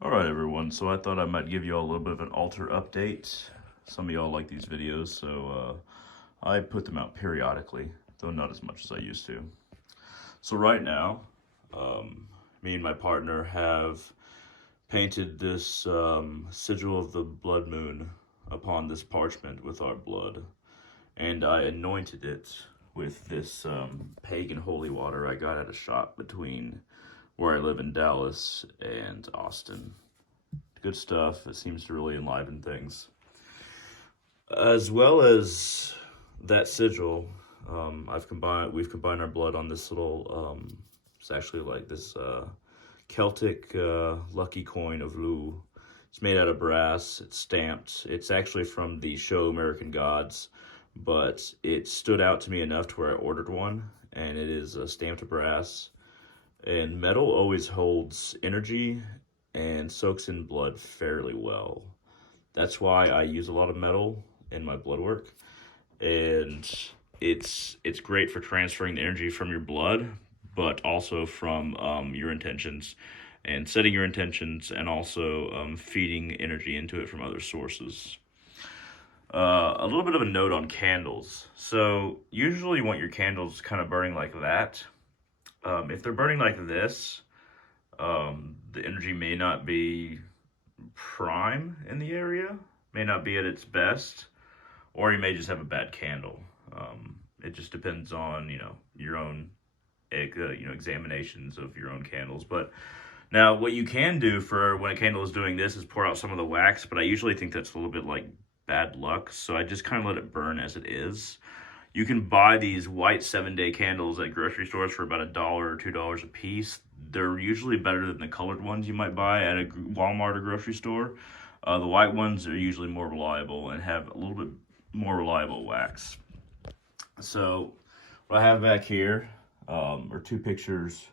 All right, everyone. So I thought I might give you all a little bit of an altar update. Some of y'all like these videos, so I put them out periodically, though not as much as I used to. So right now, me and my partner have painted this sigil of the blood moon upon this parchment with our blood, and I anointed it with this pagan holy water I got at a shop between where I live in Dallas and Austin. Good stuff. It seems to really enliven things. As well as that sigil, we've combined our blood on this little. It's actually like this Celtic lucky coin of Lugh. It's made out of brass. It's stamped. It's actually from the show American Gods, but it stood out to me enough to where I ordered one, and it is stamped brass. And metal always holds energy and soaks in blood fairly well. That's why I use a lot of metal in my blood work, and it's great for transferring the energy from your blood, but also from your intentions and setting your intentions, and also feeding energy into it from other sources. A little bit of a note on candles. So usually you want your candles kind of burning like that. If they're burning like this, the energy may not be prime in the area, may not be at its best, or you may just have a bad candle. It just depends on your own examinations of your own candles. But now, what you can do for when a candle is doing this is pour out some of the wax. But I usually think that's a little bit like bad luck, so I just kind of let it burn as it is. You can buy these white 7-day candles at grocery stores for about $1 or $2 a piece. They're usually better than the colored ones you might buy at a Walmart or grocery store. The white ones are usually more reliable and have a little bit more reliable wax. So what I have back here are two pictures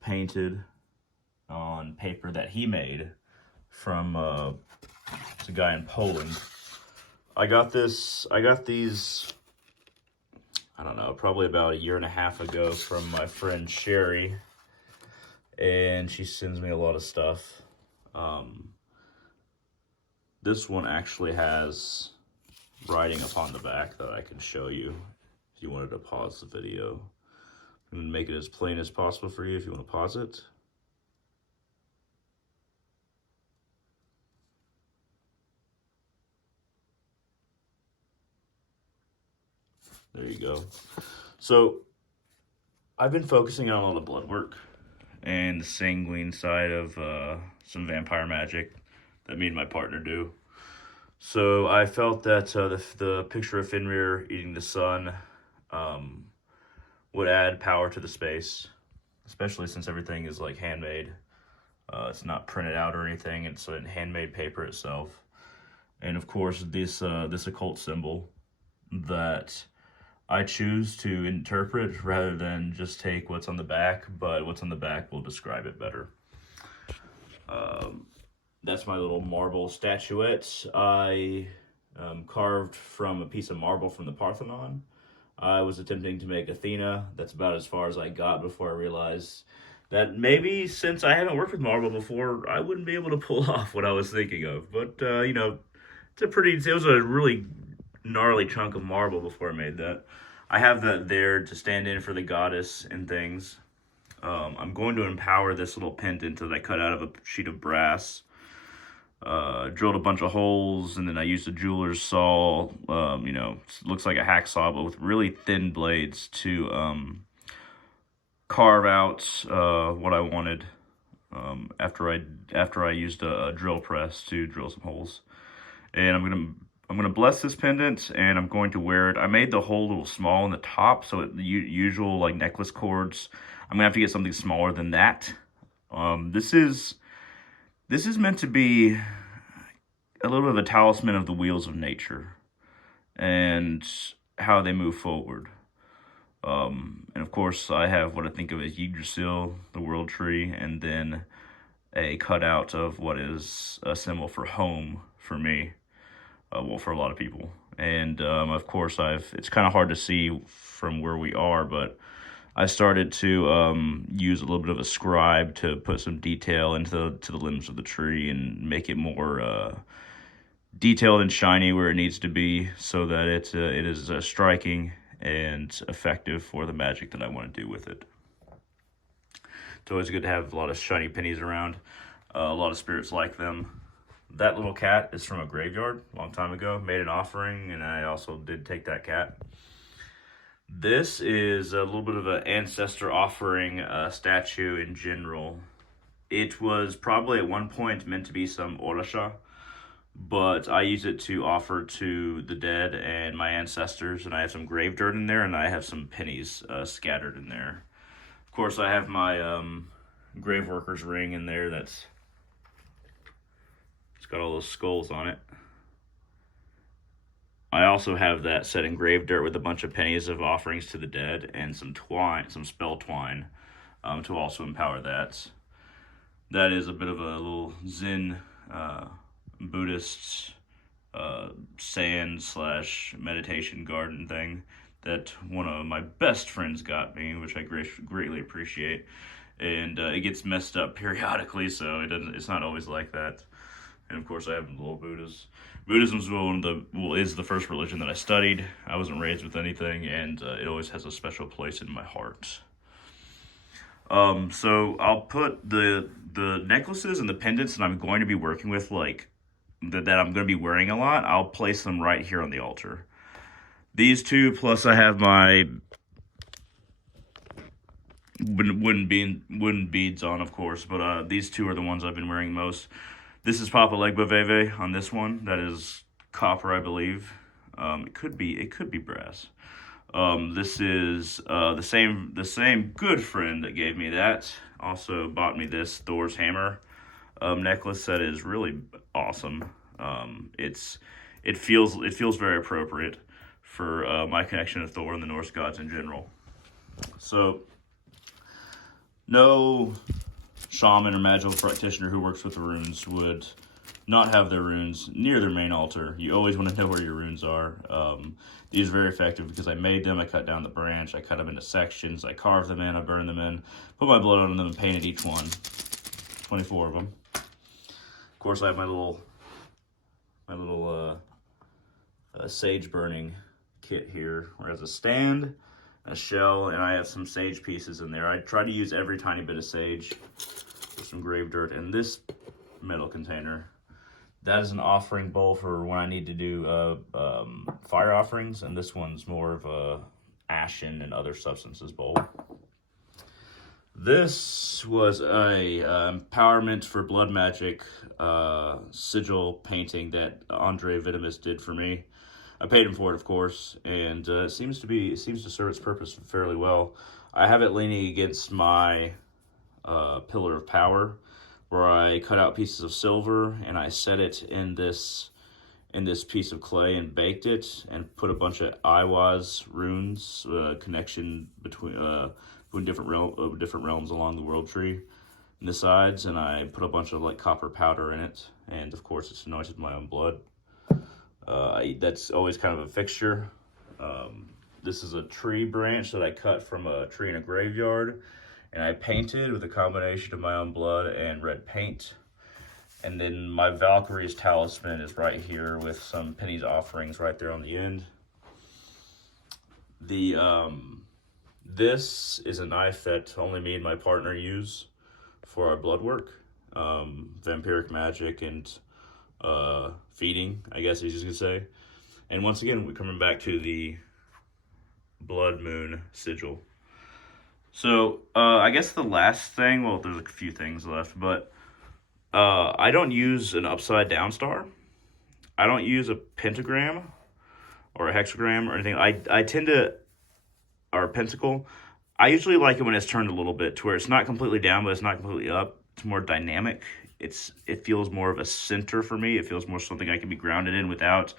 painted on paper that he made from it's a guy in Poland. I got these, I don't know, probably about a year and a half ago from my friend Sherry, and she sends me a lot of stuff. This one actually has writing upon the back that I can show you if you wanted to pause the video. I'm going to make it as plain as possible for you if you want to pause it. There you go. So I've been focusing on all the blood work and the sanguine side of some vampire magic that me and my partner do. So I felt that the picture of Fenrir eating the sun would add power to the space, especially since everything is like handmade. It's not printed out or anything. It's in handmade paper itself. And of course, this occult symbol that I choose to interpret rather than just take what's on the back, but what's on the back will describe it better. That's my little marble statuette I carved from a piece of marble from the Parthenon. I was attempting to make Athena. That's about as far as I got before I realized that maybe since I haven't worked with marble before, I wouldn't be able to pull off what I was thinking of. But, it was a really gnarly chunk of marble before I made that. I have that there to stand in for the goddess and things. I'm going to empower this little pendant that I cut out of a sheet of brass. Drilled a bunch of holes, and then I used a jeweler's saw. Looks like a hacksaw, but with really thin blades to carve out what I wanted. After I used a drill press to drill some holes, and I'm gonna bless this pendant, and I'm going to wear it. I made the hole a little small in the top, so the usual like necklace cords. I'm gonna have to get something smaller than that. This is meant to be a little bit of a talisman of the wheels of nature and how they move forward. And of course, I have what I think of as Yggdrasil, the world tree, and then a cutout of what is a symbol for home for me. For a lot of people. And of course, it's kind of hard to see from where we are, but I started to use a little bit of a scribe to put some detail into the limbs of the tree and make it more detailed and shiny where it needs to be, so that it is striking and effective for the magic that I want to do with it. It's always good to have a lot of shiny pennies around. A lot of spirits like them. That little cat is from a graveyard a long time ago. Made an offering, and I also did take that cat. This is a little bit of an ancestor offering statue in general. It was probably at one point meant to be some orasha, but I use it to offer to the dead and my ancestors, and I have some grave dirt in there, and I have some pennies scattered in there. Of course, I have my grave worker's ring in there it's got all those skulls on it. I also have that set in grave dirt with a bunch of pennies of offerings to the dead and some twine, some spell twine, to also empower that. That is a bit of a little Zen Buddhist sand / meditation garden thing that one of my best friends got me, which I greatly appreciate. And it gets messed up periodically, so it's not always like that. And of course, I have little Buddhas. Buddhism is the first religion that I studied. I wasn't raised with anything, and it always has a special place in my heart. So I'll put the necklaces and the pendants that I'm going to be working with, like that I'm going to be wearing a lot. I'll place them right here on the altar. These two, plus I have my wooden beads on, of course, but these two are the ones I've been wearing most. This is Papa Legba Veve on this one. That is copper, I believe. It could be brass. This is the same good friend that gave me that. Also bought me this Thor's hammer necklace that is really awesome. It feels very appropriate for my connection to Thor and the Norse gods in general. So no shaman or magical practitioner who works with the runes would not have their runes near their main altar. You always want to know where your runes are. These are very effective because I made them, I cut down the branch, I cut them into sections, I carved them in, I burned them in, put my blood on them and painted each one. 24 of them. Of course, I have my little sage burning kit here, where it has a stand, a shell, and I have some sage pieces in there. I try to use every tiny bit of sage with some grave dirt in this metal container. That is an offering bowl for when I need to do fire offerings, and this one's more of a ashen and other substances bowl. This was a empowerment for blood magic sigil painting that Andre Vitamus did for me. I paid him for it, of course, and it seems to serve its purpose fairly well. I have it leaning against my pillar of power, where I cut out pieces of silver and I set it in this piece of clay and baked it and put a bunch of Aiwaz runes, connection between different realms along the world tree in the sides, and I put a bunch of like copper powder in it, and of course it's anointed with my own blood. That's always kind of a fixture. This is a tree branch that I cut from a tree in a graveyard, and I painted with a combination of my own blood and red paint. And then my Valkyrie's talisman is right here with some pennies offerings right there on the end. This is a knife that only me and my partner use for our blood work, vampiric magic and feeding, I guess you could say. And once again, we're coming back to the blood moon sigil. So I guess the last thing, well, there's a few things left, but I don't use an upside down star. I don't use a pentagram or a hexagram or anything. I tend to, or a pentacle. I usually like it when it's turned a little bit to where it's not completely down, but it's not completely up. It's more dynamic. It feels more of a center for me. It feels more something I can be grounded in without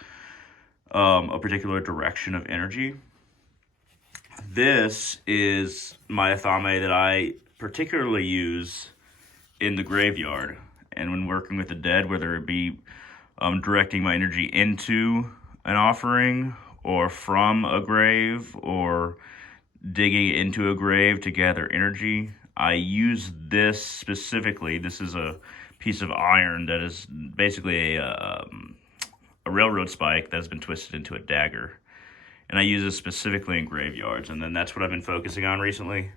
a particular direction of energy. This is my athame that I particularly use in the graveyard and when working with the dead, whether it be directing my energy into an offering or from a grave or digging into a grave to gather energy. I use this specifically. This is a piece of iron that is basically a railroad spike that has been twisted into a dagger. And I use this specifically in graveyards. And then that's what I've been focusing on recently,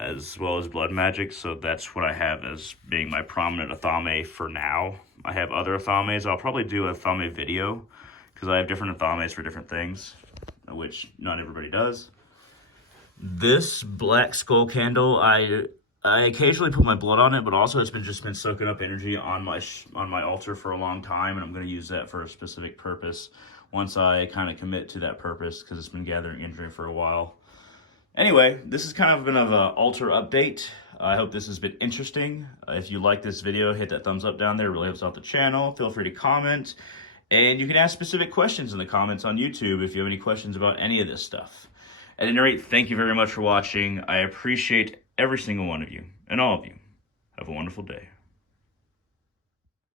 as well as blood magic. So that's what I have as being my prominent Athame for now. I have other Athames. I'll probably do a Athame video because I have different Athames for different things, which not everybody does. This black skull candle, I occasionally put my blood on it, but also it's just been soaking up energy on my altar for a long time, and I'm going to use that for a specific purpose once I kind of commit to that purpose, because it's been gathering energy for a while. Anyway, this is kind of been of an altar update. I hope this has been interesting. If you like this video, hit that thumbs up down there. It really helps out the channel. Feel free to comment, and you can ask specific questions in the comments on YouTube if you have any questions about any of this stuff. At any rate, thank you very much for watching. I appreciate every single one of you, and all of you. Have a wonderful day.